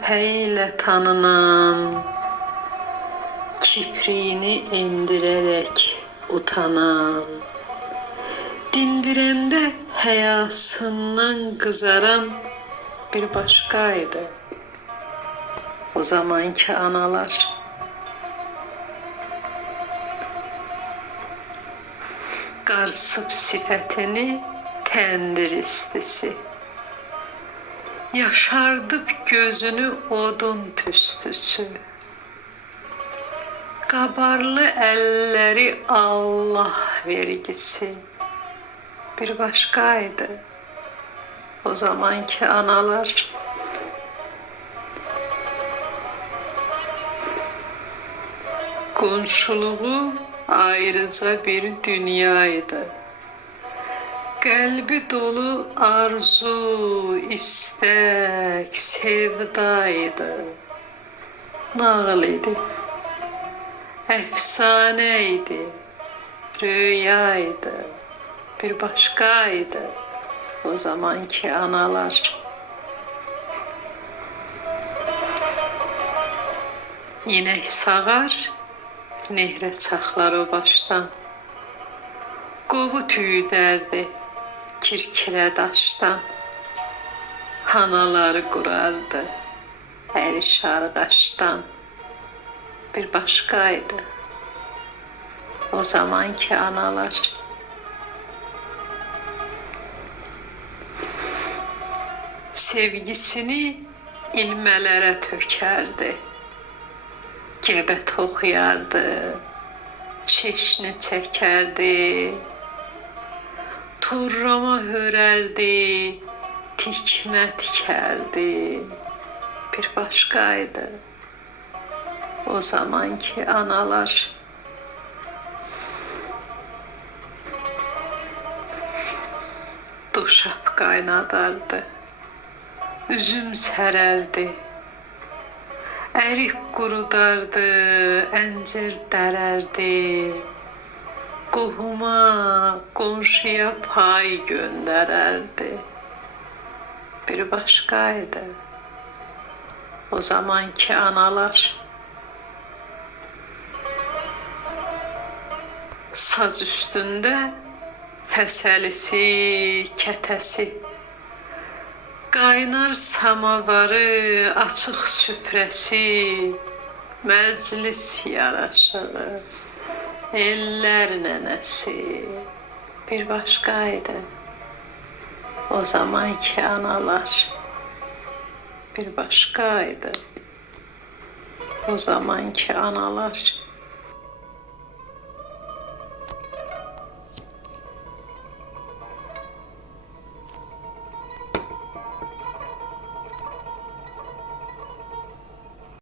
köpeğiyle tanınan, kipriğini indirerek utanan, dindirende həyasından kızaran bir başkaydı o zamanki analar. Qarsıb sifətini təndir istisi, yaşardıb gözünü odun tüstüsü, qabarlı əlləri Allah vergisi bir başkaydı o zamanki analar. Qonşuluğu ayrıca bir dünyaydı. Qəlbi dolu arzu, istək, sevdaydı. Nağıl idi, əfsanə idi, rüyaydı, bir başkaydı o zamanki analar. İnək sağar, nehrə çaxlar o başdan. Qovu tüyüdərdi, kirkirə daşdan. Hanaları qurardı, ərişar qaşdan. Bir başkaydı o zamanki analar. Sevgisini ilmələrə tökərdi, gəbə toxuyardı, çeşni çəkərdi, turrama hörərdi, tikmə tikərdi, bir başkaydı o zamanki analar. Duşab qaynadardı, üzüm sərərdi, ərik qurudardı, əncir dərərdi, qohuma, qonşuya pay göndərərdi, bir başkaydı o zamanki analar. Saz üstündə fəsəlisi, kətəsi, qaynar samavarı, açıq süfrəsi, məclis yaraşığı, ellər nənəsi bir başkaydı o zamanki analar. Bir başkaydı o zamanki analar.